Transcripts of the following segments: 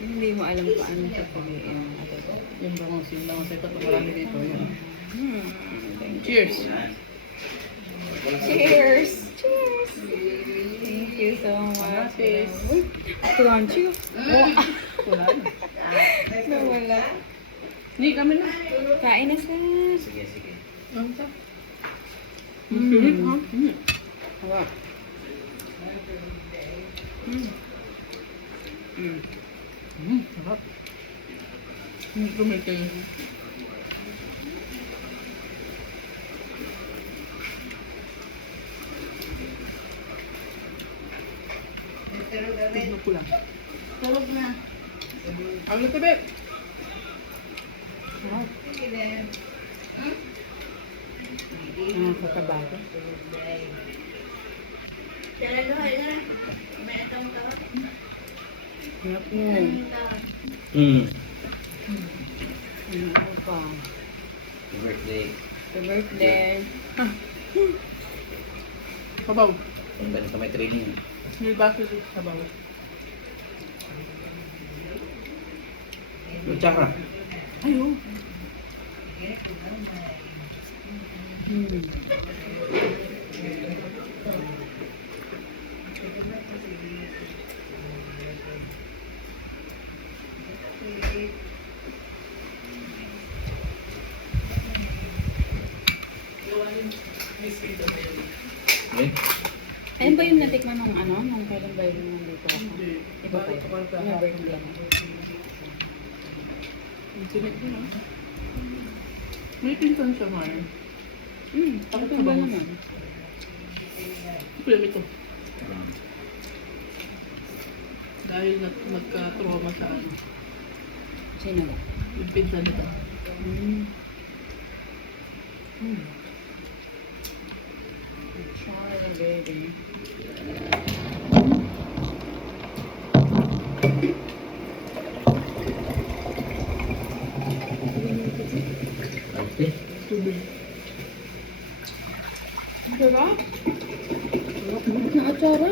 Hindi mo alam kung ano sasabihin. Yung bangos, ito marami dito. Yan. Thank you. Cheers! Cheers! Cheers! Thank you so much. Uy, crunchy. Wala na. Nawala. Hindi kami na. Kain na sa... Sige, sige. Ang sa? Mm. Ha? Hawa. Sarap. Tumiti. Tignan ko lang. Tulog na. Ang latibit. Kakabago. Hirap mo. Ano pa? Happy birthday. Happy birthday. Kabaw. Ang galing sa may training. May baso dito. Kabaw. Lutsaka. Ayaw. Okay? Ayun ba yung natikman nung ano? Nung kailan ba yung nandito ako? Hindi. Iba pa yun. Yung birthday mo. Ang sinit din, ah. May pinsan siya, Mara. Bakit ba naman? Kulang ito. Dahil nagka-trauma sa ano. Sino ba? Yung pinsan nito. Sorry, baby. Okay. Tubig. Sarap? Na atsara.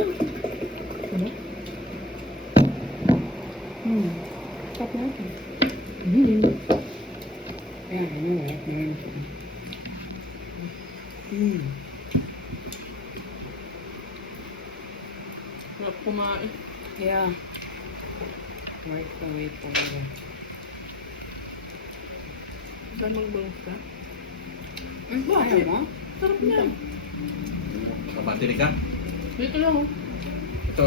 Ano? Sarap natin. Ayan, ano ba? Meron siya. Sarap kumain. Yeah. Worth the wait talaga. Saan magbangus ka? Ayaw mo? Sarap niya. Nakabattery ka? Dito lang, oh. Ito.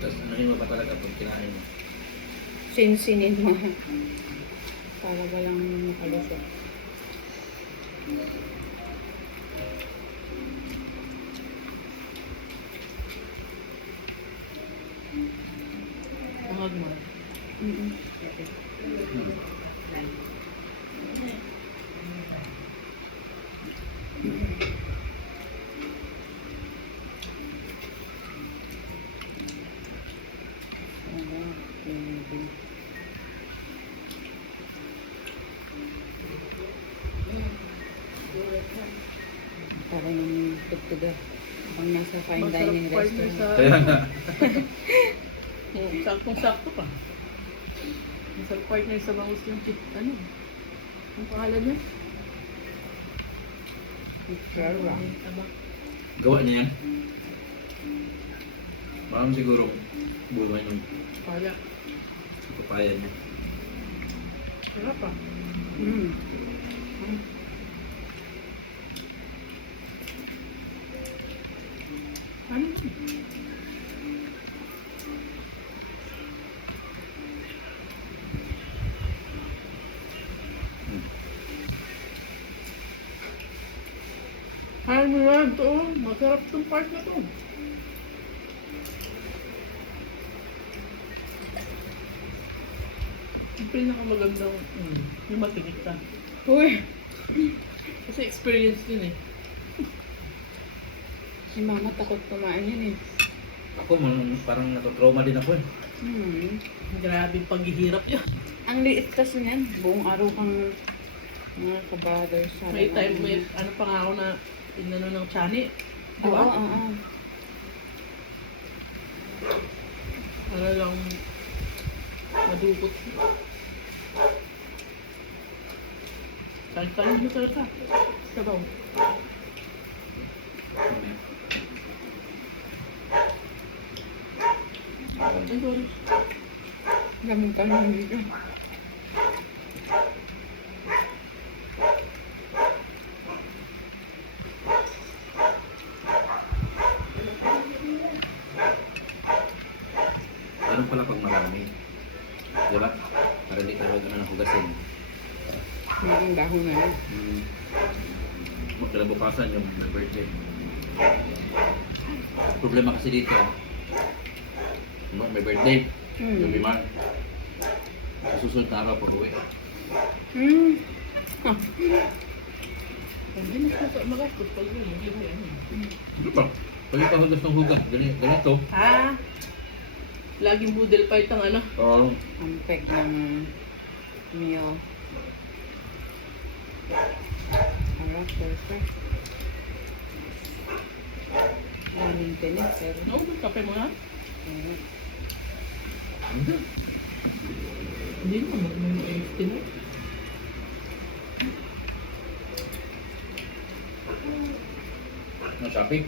Tapos anahin mo pa talaga pag kinain mo. Sinsinin mo. Talaga lang makalusot. Tangag mo. Parang yung tugtuga. Pang nasa fine Masarap dining part niya restaurant. Kaya nga. Saktong-sakto pa. Masarap part niya sa bangus yung chip. Ano? Ang pangalan niya? Sarap. Aba. Gawa niya yan. Marami siguro buhay ng Kaya. papaya niya. Sarap pa. Ano? Kaya mo yan ito. Masarap itong part na to. Yung pinakamagandang yung matigit ka. Uy! Kasi experience din eh. Si mama takot kumain yun eh. Ako parang natotrauma din ako eh. Grabe paghihirap niya. Ang liit kasi niyan. Buong araw kang mga kabrothers. May time, may ano pa nga ako na inano ng chani. Oo, Diba? oo. Para lang madukot. Kain-kain mo talaga. Sabaw. Ay, sorry. Daming tanong dito. Ano pala pag marami? Di ba? Para hindi tayo ganun ang hugasin. Ang dahon na yun. Magkalabukasan yung birthday. Problema kasi dito, may birthday, yung lima. Sa susunod na araw pag-uwi. Ah. Hindi magastos pag yun. Hindi mo yan. Ano ba? Pag ipahugas ng hugas, ganito. Ah! Laging budel fight ang ano. Oo. Ang peg ng meal. Harap, perfect. Daming tinig, pero... Naubos kape mo na? Oo. Hindi. Hindi naman. May AFT mo. Ano, shopping?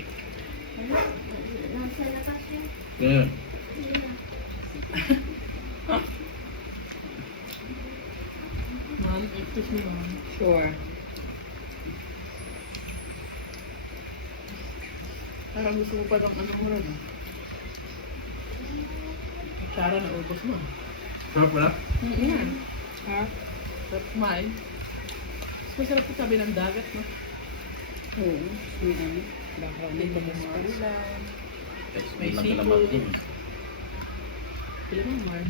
Nasa labas yun. Ganyan. Ma'am, excuse me ma'am. Sure. Parang gusto mo pa ng ano mo rin ah. Sara na ubos mo. Sarap pala? Yeah. Ha? Sarap kumain. Mas masarap sa tabi ng dagat, no? Oo. May ano. Baka may May tamis pa rin. ulam. May May kalamag seafood. din. Pila mo, Mar?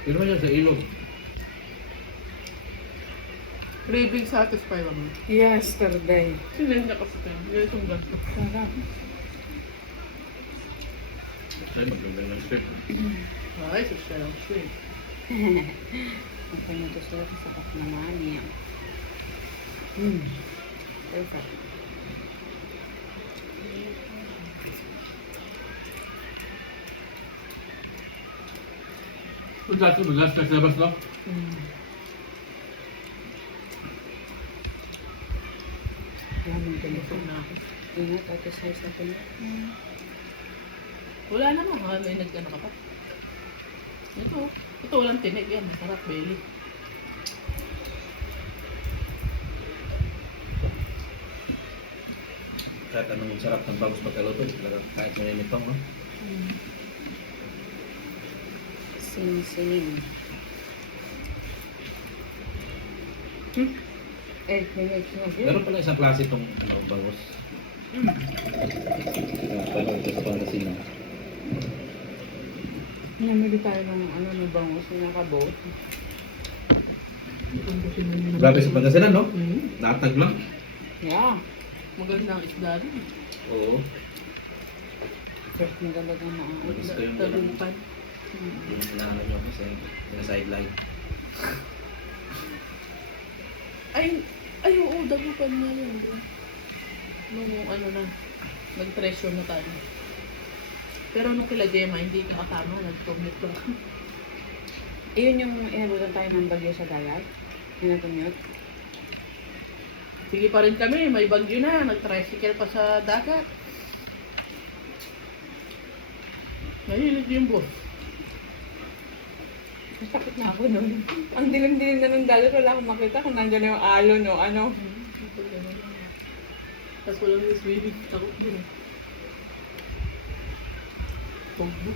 Pero naman yan sa ilog. Craving satisfy mo. Yesterday. Sinend na kasi tayo. Yan itong ganito. Sarap. Kasi magandang ng strip. Ay, social ang shrimp. Ang pumunto sila sa sapat naman niya. Perfect. Kung dati magas ka sa labas, no? Daming tinig. Busog na ako. Ingat, exercise na tinig. Wala naman. Ha? May nag-ano ka pa. Ito. Ito walang tinig yan. Masarap, belly. Kahit anong sarap ng bangus pagkaluto, talaga kahit maninipang, no? Sining-sining. May mix na yun. Meron pala isang klase itong bangus. Paano ito sa Pangasinan? Namili tayo ng ano ng bangus na nakaboat. Grabe sa Pangasinan, no? Mm. Natag lang. Yeah. Maganda ang isda rin. Oo. Fresh na talaga na. Gusto ko yung Talupan. yung inaano nyo kasi yung sideline. Ay, oo, dagupan na yun. Nung ano na, nag-treasure na tayo. Pero nung kila Gemma, hindi ka kasama, nag-commute lang. Iyon yung inabutan tayo ng bagyo sa dagat. Yung natumute. Sige pa rin kami, may bagyo na, nag-tricycle pa sa dagat. Nahilig yung boss. Masakit na ako nun. Ang dilim-dilim na ng dagat, wala akong makita kung nandiyan na yung alon o ano. Tapos walang swimming. Takot din. Pogbo.